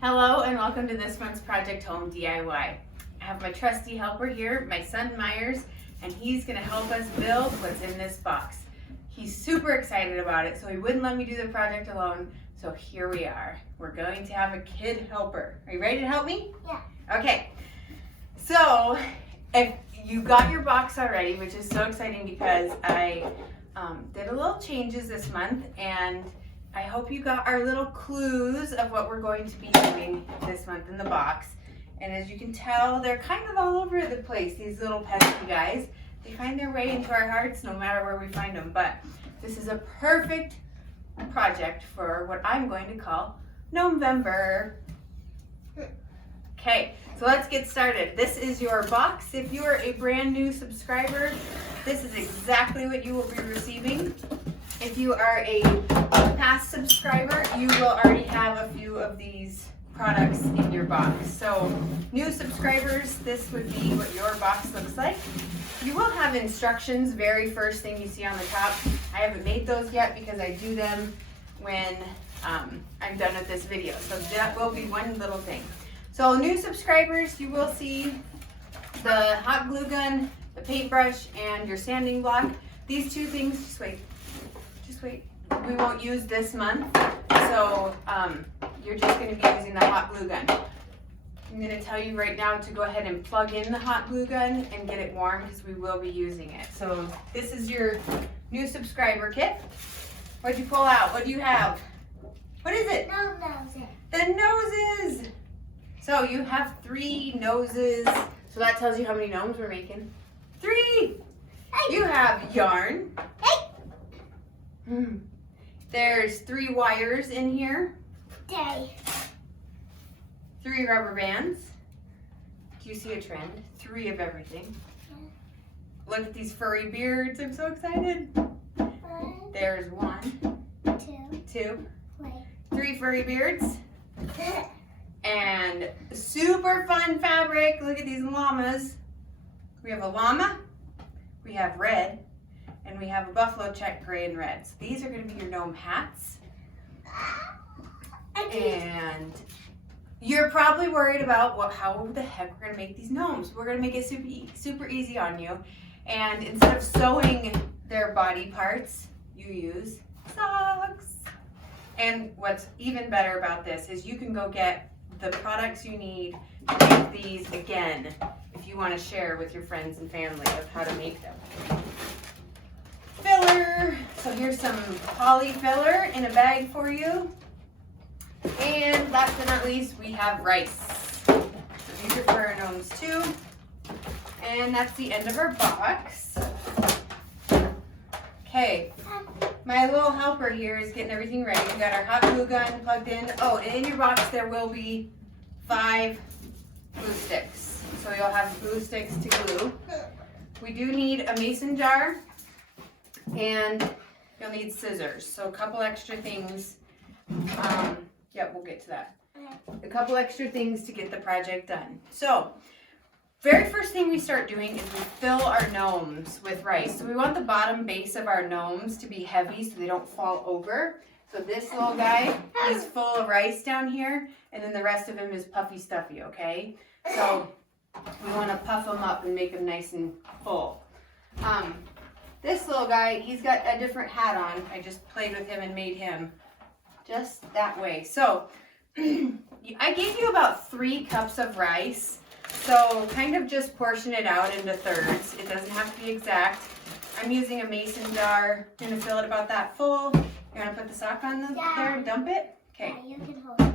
Hello and welcome to this month's Project Home DIY. I have my trusty helper here, my son Myers, and he's going to help us build what's in this box. He's super excited about it, so he wouldn't let me do the project alone, so here we are. We're going to have a kid helper. Are you ready to help me? Yeah. Okay, so if you got your box already, which is so exciting because I did a little changes this month, and I hope you got our little clues of what we're going to be doing this month in the box. And as you can tell, they're kind of all over the place, these little pesky guys. They find their way into our hearts no matter where we find them. But this is a perfect project for what I'm going to call Gnomevember. Okay, so let's get started. This is your box. If you are a brand new subscriber, this is exactly what you will be receiving. If you are a past subscriber, you will already have a few of these products in your box. So new subscribers, this would be what your box looks like. You will have instructions, very first thing you see on the top. I haven't made those yet because I do them when I'm done with this video. So that will be one little thing. So new subscribers, you will see the hot glue gun, the paintbrush, and your sanding block. These two things, just wait, we won't use this month. So you're just going to be using the hot glue gun. I'm going to tell you right now to go ahead and plug in the hot glue gun and get it warm because we will be using it. So this is your new subscriber kit. What'd you pull out? What do you have? What is it? Noses. The noses. So you have 3 noses. So that tells you how many gnomes we're making. 3. Hey. You have yarn. Hey. There's 3 wires in here. Day. 3 rubber bands. Do you see a trend? 3 of everything. Look at these furry beards. I'm so excited. 1, There's 1, 2, wait. 3 furry beards. And super fun fabric. Look at these llamas. We have a llama. We have red. And we have a buffalo check gray and red. So these are going to be your gnome hats. And you're probably worried about how the heck we're going to make these gnomes. We're going to make it super easy on you. And instead of sewing their body parts, you use socks. And what's even better about this is you can go get the products you need to make these again if you want to share with your friends and family of how to make them. Filler. So here's some poly filler in a bag for you. And last but not least, we have rice. So these are for our gnomes too. And that's the end of our box. Okay, my little helper here is getting everything ready. We got our hot glue gun plugged in. Oh, and in your box there will be 5 glue sticks. So you'll have glue sticks to glue. We do need a mason jar. And you'll need scissors. So a couple extra things. Yeah, we'll get to that. A couple extra things to get the project done. So, very first thing we start doing is we fill our gnomes with rice. So we want the bottom base of our gnomes to be heavy so they don't fall over. So this little guy is full of rice down here, and then the rest of him is puffy stuffy, okay? So we want to puff them up and make them nice and full. This little guy, he's got a different hat on. I just played with him and made him just that way. So I gave you about 3 cups of rice. So kind of just portion it out into thirds. It doesn't have to be exact. I'm using a mason jar. I'm going to fill it about that full. You're going to put the sock on there and dump it? Okay. Yeah, you can hold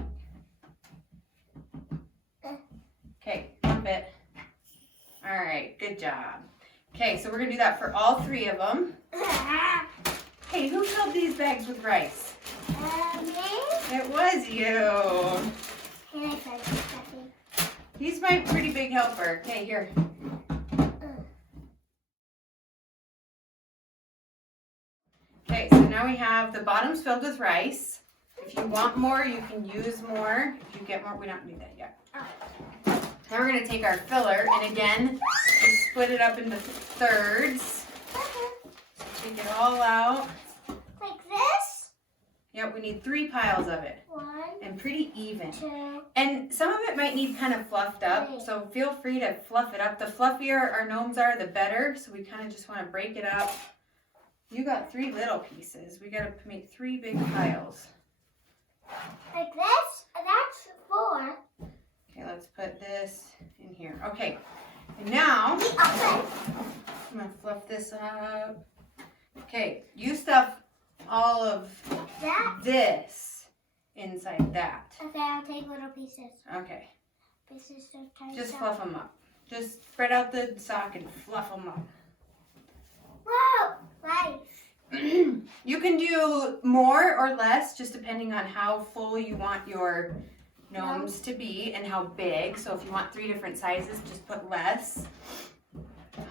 it. Okay, dump it. All right, good job. Okay, so we're going to do that for all 3 of them. Hey, who filled these bags with rice? Me? It was you. Can I try something? He's my pretty big helper. Okay, here. Okay, so now we have the bottoms filled with rice. If you want more, you can use more. If you get more, we don't need that yet. Now we're going to take our filler, and again, we split it up into thirds. Take it all out. Like this? Yep, we need 3 piles of it. 1, And pretty even. 2, And some of it might need kind of fluffed up, 3. so feel free to fluff it up. The fluffier our gnomes are, the better. So we kind of just want to break it up. You got 3 little pieces. We got to make 3 big piles. Like this? That's 4. Okay, let's put this in here. Okay, and now Okay. I'm gonna fluff this up. Okay, you stuff all of That? this inside that. Okay, I'll take little pieces. Okay, Pieces of tiny just stuff. fluff them up. Just spread out the sock and fluff them up. Whoa! Nice. You can do more or less, just depending on how full you want your gnomes to be and how big. So if you want 3 different sizes, just put less. I got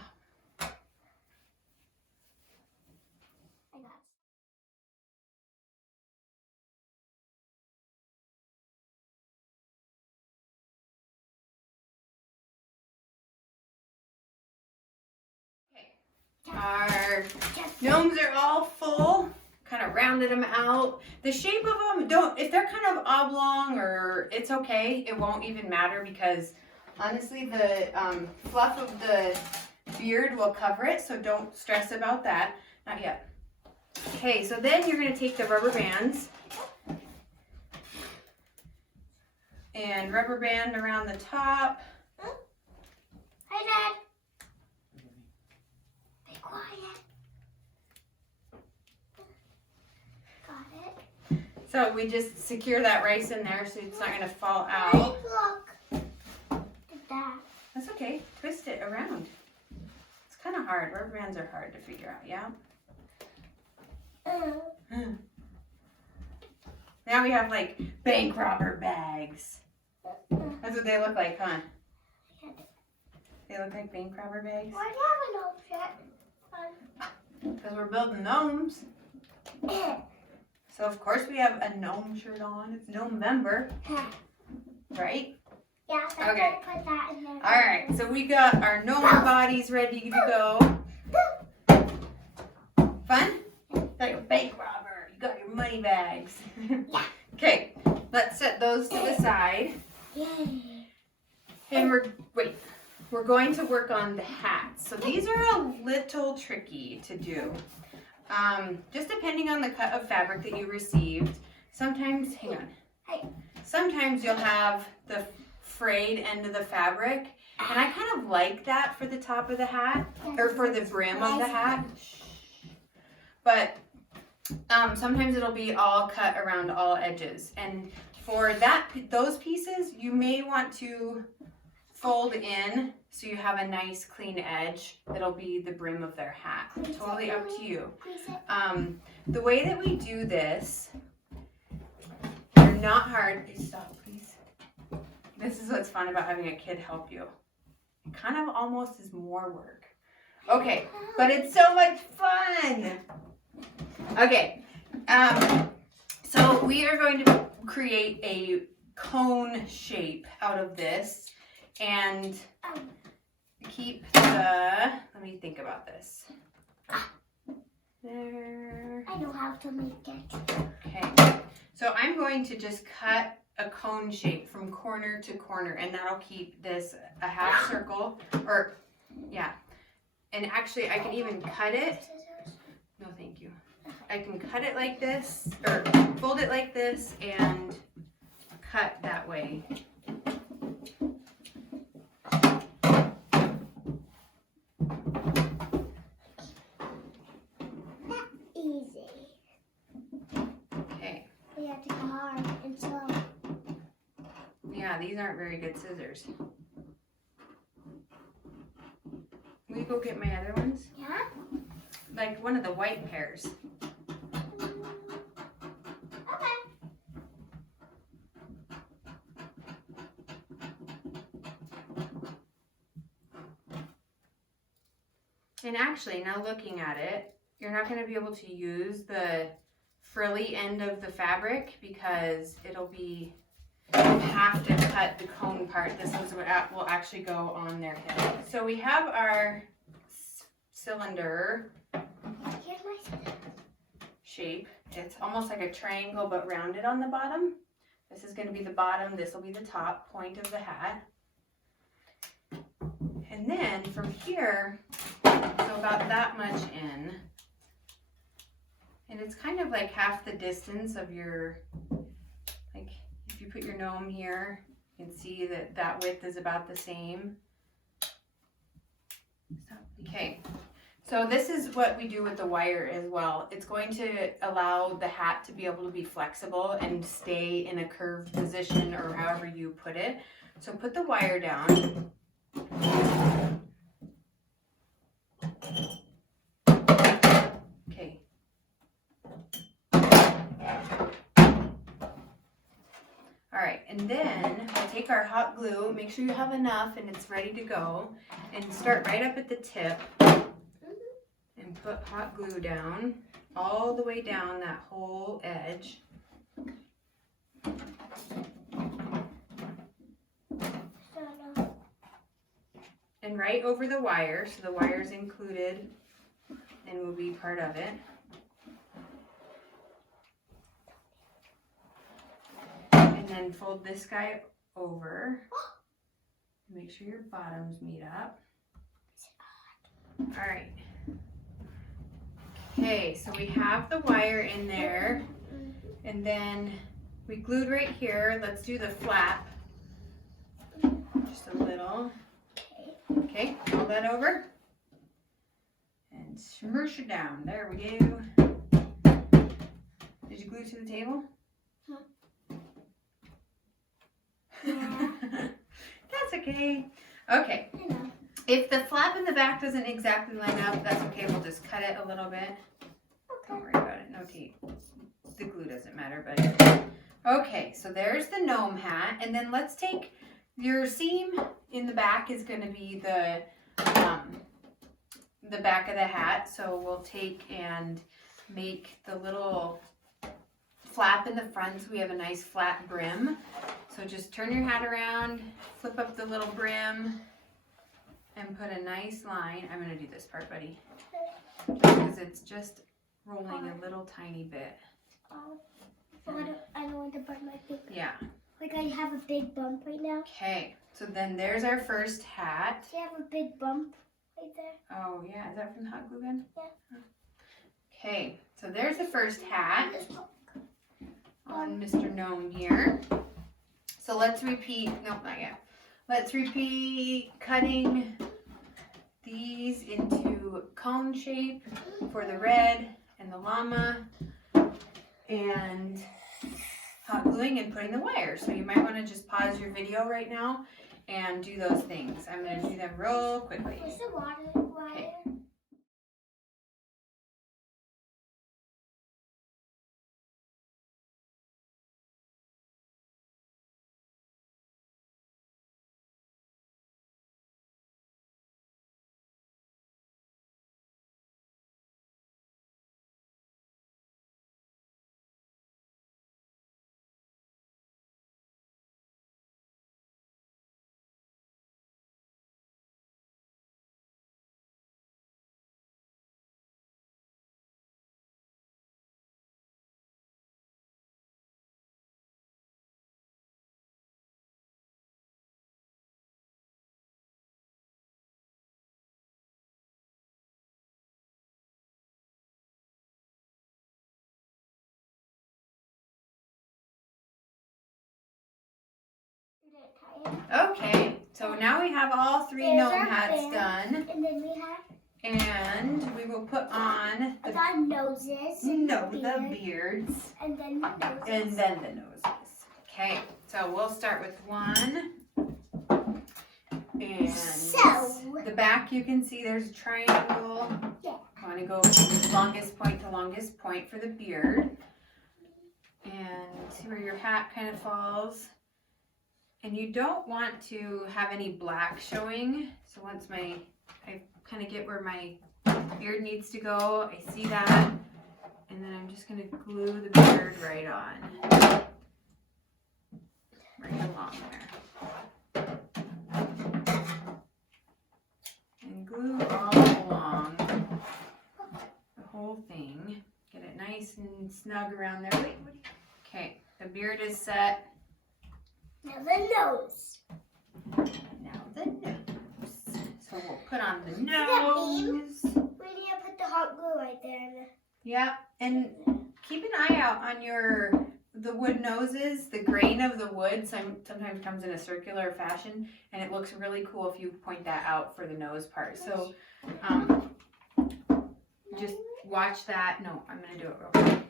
Our gnomes are all full. Kind of rounded them out. The shape of them, if they're kind of oblong, or it's okay. It won't even matter because honestly the fluff of the beard will cover it, so don't stress about that. Not yet. Okay, so then you're going to take the rubber bands and rubber band around the top. Hi, Dad. Be quiet. Got it. So we just secure that rice in there so it's not going to fall out. Look. At that. That's okay. Twist it around. It's kind of hard. Rubber bands are hard to figure out, yeah? Now we have like bank robber bags. That's what they look like, huh? They look like bank robber bags. Why do you have an object? Because we're building gnomes. So of course we have a gnome shirt on. It's November, right? Yeah, so Okay. I'll put that in there. Alright, so we got our gnome bodies ready to go. Fun? Like a bank robber. You got your money bags. Yeah. Okay, let's set those to the side. Yay. And we're going to work on the hats. So these are a little tricky to do. Just depending on the cut of fabric that you received. Sometimes, hang on. Hey. Sometimes you'll have the frayed end of the fabric. And I kind of like that for the top of the hat, or for the brim of the hat. But sometimes it'll be all cut around all edges. And for those pieces, you may want to fold in so you have a nice clean edge. It'll be the brim of their hat. Totally up to you. The way that we do this, they're not hard. Stop, please. This is what's fun about having a kid help you. It kind of almost is more work. Okay, but it's so much fun. Okay, so we are going to create a cone shape out of this and keep let me think about this. There. I know how to make it. Okay, so I'm going to just cut a cone shape from corner to corner, and that'll keep this a half circle, or yeah. And actually I can even cut it. No, thank you. I can cut it like this, or fold it like this, and cut that way. Not easy. Okay. We have to go hard and slow. Yeah, these aren't very good scissors. Will you go get my other ones? Yeah? Like one of the white pairs. Okay. And actually, now looking at it, you're not going to be able to use the frilly end of the fabric because it'll be, you have to cut the cone part. This is what will actually go on their head. So we have our cylinder Here's my scissors. shape. It's almost like a triangle but rounded on the bottom. This is going to be the bottom, this will be the top point of the hat. And then from here, so about that much in, and it's kind of like half the distance of your, like if you put your gnome here, you can see that that width is about the same. Okay, so this is what we do with the wire as well. It's going to allow the hat to be able to be flexible and stay in a curved position or however you put it. So put the wire down. Okay. All right, and then we'll take our hot glue, make sure you have enough and it's ready to go, and start right up at the tip and put hot glue down all the way down that whole edge. And right over the wire, so the wire is included and will be part of it. And then fold this guy over. Make sure your bottoms meet up. All right. Okay, so we have the wire in there, and then we glued right here. Let's do the flap. Just a little. Okay, fold that over. And smoosh it down. There we go. Did you glue to the table? Yeah. That's okay. Okay. If the flap in the back doesn't exactly line up, that's okay. We'll just cut it a little bit. Don't worry about it. No tape. The glue doesn't matter, but okay. So there's the gnome hat, and then let's take your seam in the back is going to be the back of the hat. So we'll take and make the little flap in the front so we have a nice flat brim. So just turn your hat around, flip up the little brim, and put a nice line. I'm going to do this part, buddy, because it's just rolling a little tiny bit. Oh, I don't want to burn my paper. Yeah. Like I have a big bump right now. Okay, so then there's our first hat. Do you have a big bump right there? Oh yeah, is that from the hot glue gun? Yeah. Okay, so there's the first hat on Mr. Gnome here. So let's repeat, nope, not yet. Let's repeat cutting these into cone shape for the red and the llama, and hot gluing and putting the wire. So you might want to just pause your video right now and do those things. I'm going to do them real quickly. Where's the wire? Okay. Okay, so now we have all three gnome hats done. And then we have. And we will put on I got noses. the beards. And then the noses. And then the noses. Okay, so we'll start with one. And So the back, you can see there's a triangle. Yeah. I want to go from longest point to longest point for the beard. And see where your hat kind of falls. And you don't want to have any black showing. So once I kind of get where my beard needs to go, I see that. And then I'm just going to glue the beard right on. Right along there. And glue all along the whole thing. Get it nice nice and snug around there. Wait, what do you... Okay, the beard is set. Now the nose. Now the nose. So we'll put on the that nose. We need to put the hot glue right there. Yeah, and keep an eye out on the wood noses. The grain of the wood sometimes comes in a circular fashion, and it looks really cool if you point that out for the nose part. So just watch that. No, I'm going to do it real quick.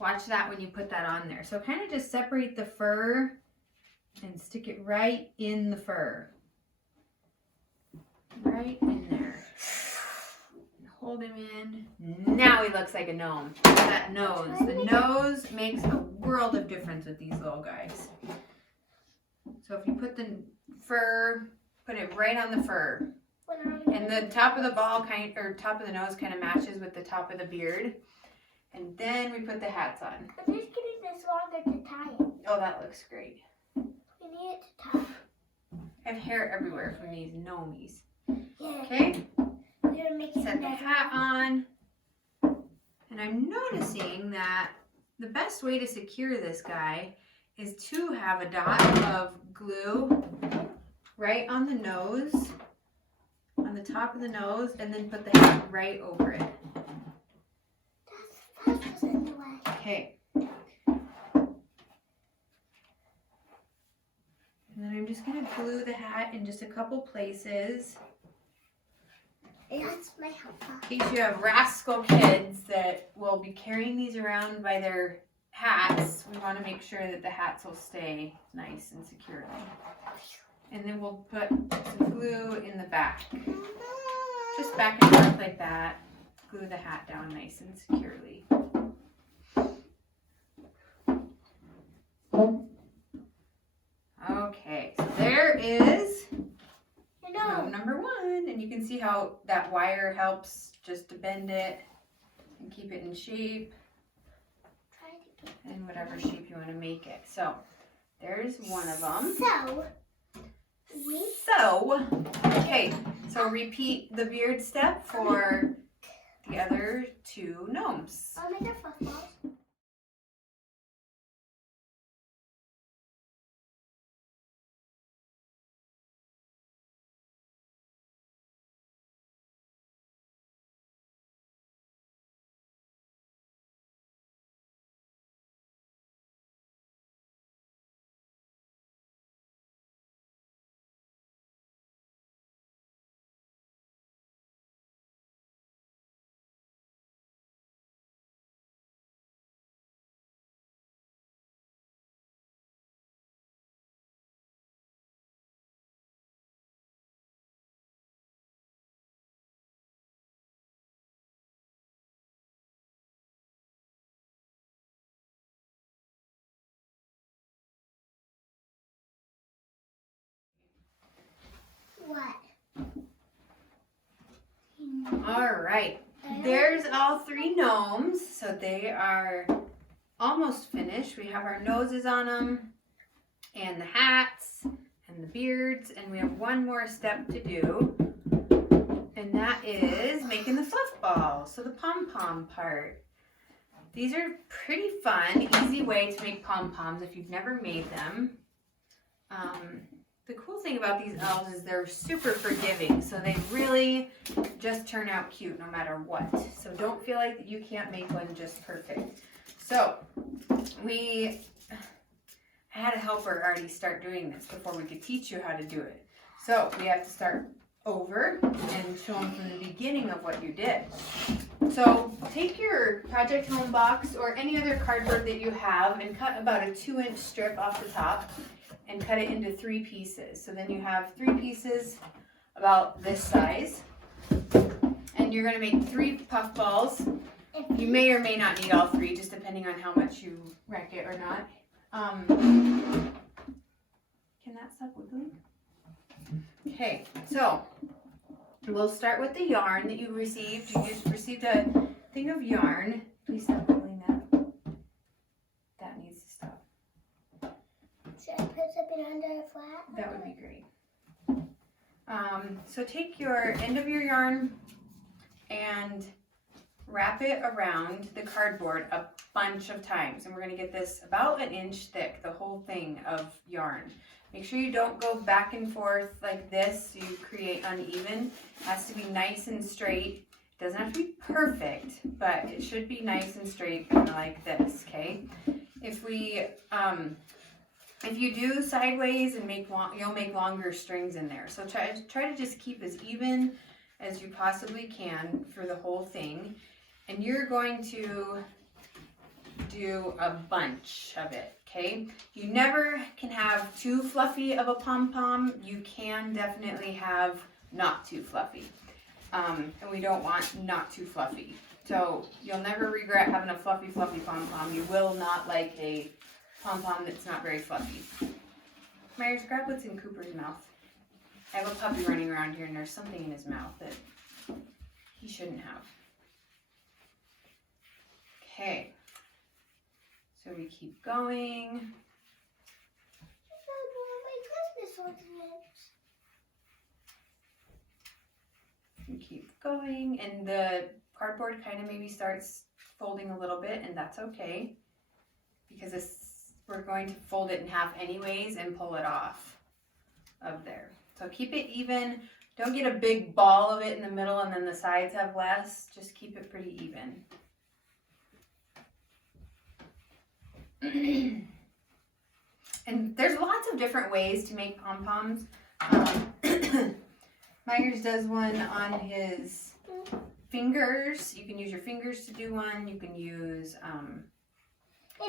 Watch that when you put that on there. So kind of just separate the fur and stick it right in the fur. Right in there. Hold him in. Now he looks like a gnome. That nose. The nose makes a world of difference with these little guys. So if you put the fur, put it right on the fur. And the top of the top of the nose kind of matches with the top of the beard. And then we put the hats on. I'm just getting this longer to tie it. Oh, that looks great. We need it to tie. I have hair everywhere from these gnomies. Yeah. Okay? We're gonna make it Set the hat on. And I'm noticing that the best way to secure this guy is to have a dot of glue right on the nose, on the top of the nose, and then put the hat right over it. That's faster than the way. Okay. And then I'm just going to glue the hat in just a couple places. That's my helper. In case you have rascal kids that will be carrying these around by their hats, we want to make sure that the hats will stay nice and securely. And then we'll put some glue in the back. Just back and forth like that. Glue the hat down nice and securely. Okay, so there is gnome number 1, and you can see how that wire helps just to bend it and keep it in shape, in whatever shape you want to make it. So there's one of them. Okay, so repeat the beard step for the other 2 gnomes. I'll make a fluff ball. What? All right, there's all 3 gnomes, so they are almost finished. We have our noses on them, and the hats, and the beards, and we have one more step to do, and that is making the fluff ball, so the pom-pom part. These are pretty fun, easy way to make pom-poms if you've never made them. The cool thing about these elves is they're super forgiving, so they really just turn out cute no matter what. So don't feel like you can't make one just perfect. So I had a helper already start doing this before we could teach you how to do it. So we have to start over and show them from the beginning of what you did. So take your project home box or any other cardboard that you have and cut about a 2-inch strip off the top and cut it into 3 pieces. So then you have 3 pieces about this size. And you're going to make 3 puff balls. You may or may not need all 3, just depending on how much you wreck it or not. Can that stop wiggling? Okay, so we'll start with the yarn that you received. You just received a thing of yarn. Please stop wiggling that. That needs to stop. Should I put something under a flat? That would be great. So take your end of your yarn and wrap it around the cardboard a bunch of times. And we're gonna get this about an inch thick, the whole thing of yarn. Make sure you don't go back and forth like this so you create uneven. It has to be nice and straight. It doesn't have to be perfect, but it should be nice and straight, kind of like this, okay? If you do sideways and you'll make longer strings in there. So try to just keep as even as you possibly can for the whole thing. And you're going to do a bunch of it, okay? You never can have too fluffy of a pom-pom. You can definitely have not too fluffy. And we don't want not too fluffy. So you'll never regret having a fluffy pom-pom. You will not like a pom-pom that's not very fluffy. Myers, grab what's in Cooper's mouth. I have a puppy running around here and there's something in his mouth that he shouldn't have. Okay. So we keep going. We keep going, and the cardboard kind of maybe starts folding a little bit, and that's okay because we're going to fold it in half anyways and pull it off of there. So keep it even. Don't get a big ball of it in the middle and then the sides have less. Just keep it pretty even. And there's lots of different ways to make pom-poms. Myers does one on his fingers. You can use your fingers to do one. You can use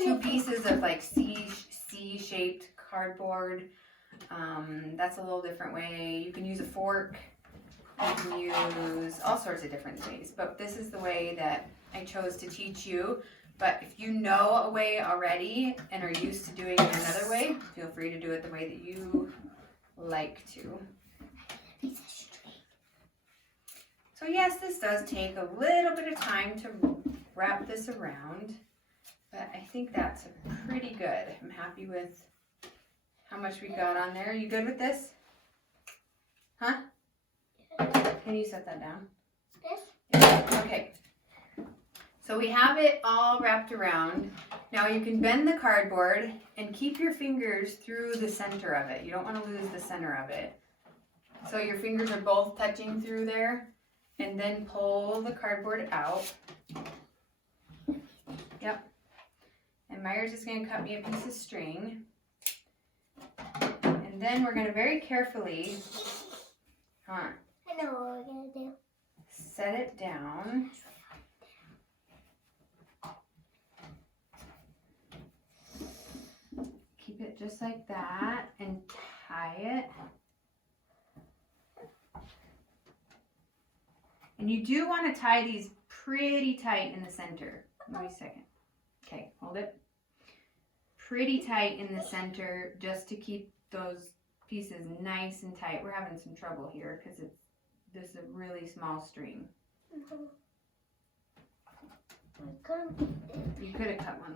2 pieces of like C-shaped cardboard. That's a little different way. You can use a fork. You can use all sorts of different ways. But this is the way that I chose to teach you. But if you know a way already and are used to doing it another way, feel free to do it the way that you like to. So yes, this does take a little bit of time to wrap this around, but I think that's pretty good. I'm happy with how much we got on there. Are you good with this? Huh? Can you set that down? Yes. Okay. So we have it all wrapped around. Now you can bend the cardboard and keep your fingers through the center of it. You don't want to lose the center of it. So your fingers are both touching through there, and then pull the cardboard out. Yep. And Myers is going to cut me a piece of string. And then we're going to very carefully, I know what we're going to do. Set it down. Keep it just like that and tie it. And you do want to tie these pretty tight in the center. Wait a second. Okay, hold it. Pretty tight in the center just to keep those pieces nice and tight. We're having some trouble here because this is a really small string. You could have cut one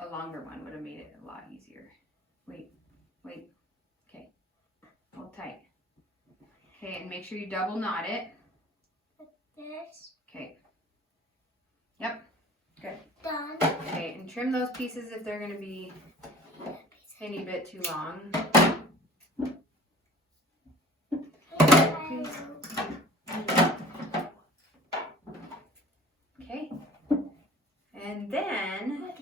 a longer one would have made it a lot easier. Wait. Okay, hold tight. Okay, and make sure you double knot it. This. Okay. Yep. Good. Done. Okay, and trim those pieces if they're going to be any bit too long. Okay. And then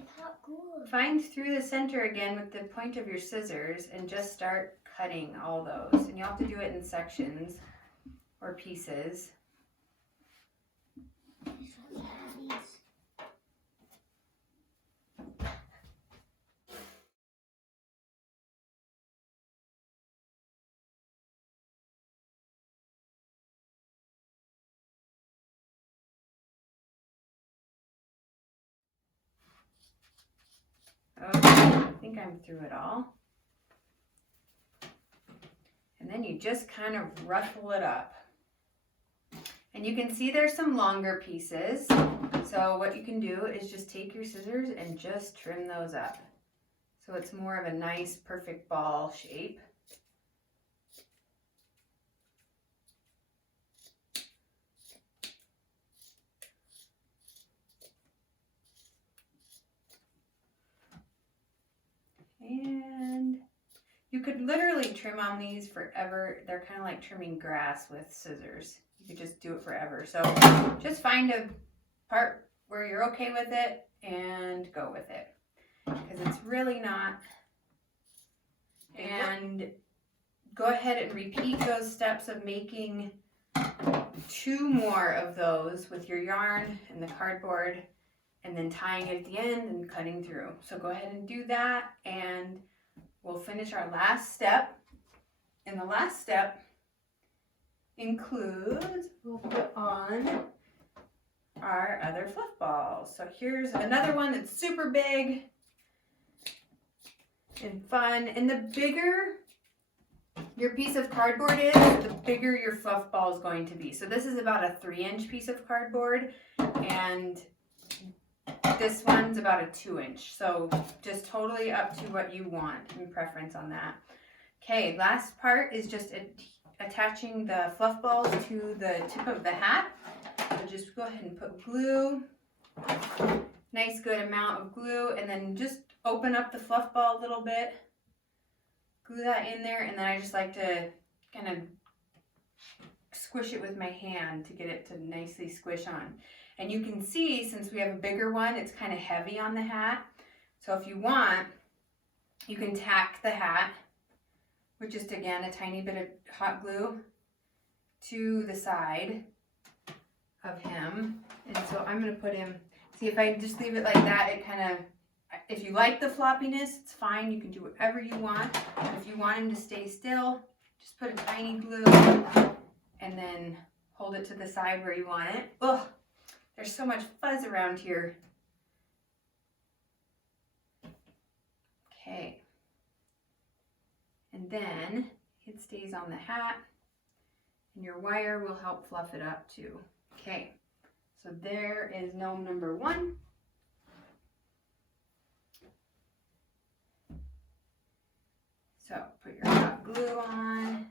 find through the center again with the point of your scissors and just start cutting all those. And you'll have to do it in sections or pieces. Okay, I think I'm through it all. And then you just kind of ruffle it up. And you can see there's some longer pieces. So what you can do is just take your scissors and just trim those up. So it's more of a nice, perfect ball shape. could literally trim on these forever. They're kind of like trimming grass with scissors. You could just do it forever. So just find a part where you're okay with it and go with it, because it's really not. And go ahead and repeat those steps of making 2 more of those with your yarn and the cardboard, and then tying it at the end and cutting through. So go ahead and do that, and we'll finish our last step. And the last step includes, we'll put on our other fluff balls. So here's another one that's super big and fun. And the bigger your piece of cardboard is, the bigger your fluff ball is going to be. So this is about a 3-inch piece of cardboard, and this one's about a 2-inch. So just totally up to what you want and preference on that. Okay, last part is just attaching the fluff balls to the tip of the hat. So just go ahead and put glue, nice good amount of glue, and then just open up the fluff ball a little bit, glue that in there, and then I just like to kind of squish it with my hand to get it to nicely squish on. And you can see, since we have a bigger one, it's kind of heavy on the hat. So if you want, you can tack the hat with just, again, a tiny bit of hot glue to the side of him. And so I'm going to put him, see, if I just leave it like that, it kind of, if you like the floppiness, it's fine. You can do whatever you want. If you want him to stay still, just put a tiny glue and then hold it to the side where you want it. Ugh, there's so much fuzz around here. Okay. And then it stays on the hat, and your wire will help fluff it up too. Okay, so there is gnome number 1. So put your hot glue on,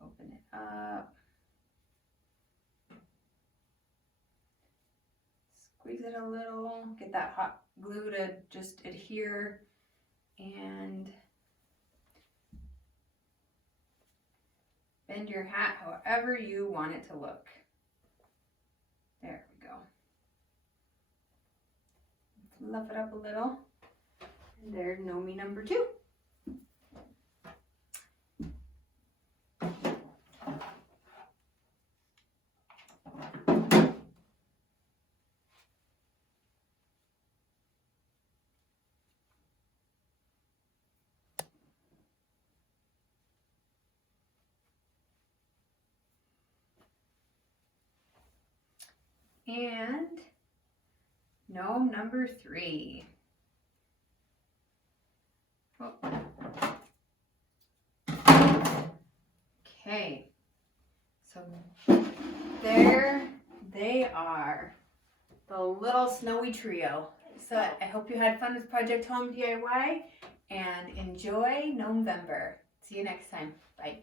open it up, squeeze it a little, get that hot glue to just adhere, and bend your hat however you want it to look. There we go. Fluff it up a little. And there's Gnome number 2. And gnome number 3. Oh. Okay, so there they are, the little snowy trio. So I hope you had fun with Project Home DIY and enjoy Gnomevember. See you next time. Bye.